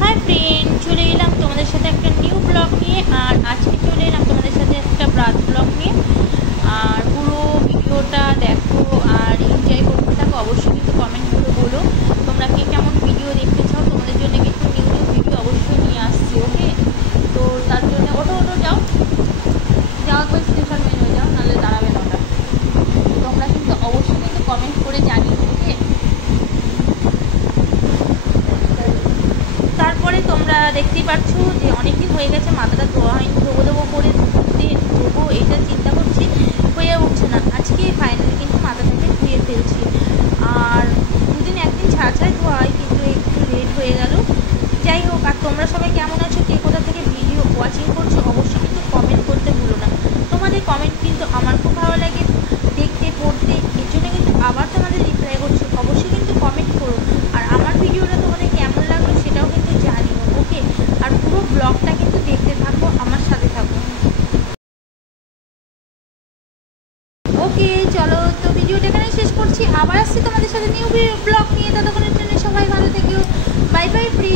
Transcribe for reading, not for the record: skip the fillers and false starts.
Hi friend, চলে এলাম তোমাদের সাথে একটা নিউ ব্লগ নিয়ে। আর আজকে চলে এলাম তোমাদের সাথে একটা ব্রাত ব্লগ নিয়ে। আর পুরো ভিডিওটা দেখো আর এনজয় করতে থাকো। অবশ্যই কিন্তু কমেন্ট করে বলো তোমরা কে কেমন ভিডিও দেখতে চাও। তোমাদের জন্য কিন্তু নিউ নিউ ভিডিও অবশ্যই নিয়ে আসছি। ওকে, তো তার জন্য ওটো যাও যাও, তো স্টেশন মেন হয়ে যাও, নাহলে দাঁড়াবে না ওটা। তোমরা কিন্তু অবশ্যই কিন্তু কমেন্ট করে জানিও। ওকে, তারপরে তোমরা দেখতেই পাচ্ছ যে অনেকদিন হয়ে গেছে মাথাটা ধোয়া হয়নি। ধোবো করে ধোবো এটা চিন্তা করছি, হয়ে উঠছে না। আজকে ফাইনালি কিন্তু মাথাটাকে ধুয়ে ফেলছি। আর দুদিন একদিন ছাড়া ধোয়া হয়, কিন্তু একটু লেট হয়ে গেল। যাই হোক, আর তোমরা সবাই কেমন আছো, কে কোথা থেকে ভিডিও ওয়াচিং করছো অবশ্যই কিন্তু কমেন্ট করতে ভুলো না। তোমাদের কমেন্ট কিন্তু আমার খুব ভালো লাগে দেখতে পড়তে, এর জন্য কিন্তু আবার তোমাদের রিপ্লাই করছি। অবশ্যই কিন্তু কমেন্ট করো। আর আমার ভিডিওটা তোমাদের কেমন লাগলো সেটাও কিন্তু জানিও। ওকে, আর পুরো ব্লগটা কিন্তু দেখতে থাকো, আমার সাথে থাকো। ওকে চলো, তো ভিডিওটা এখানে শেষ করছি। আবার আসছি তোমাদের সাথে নিউ ব্লগ নিয়ে। ততক্ষণের জন্য সবাই ভালো থেকো। Bye bye free.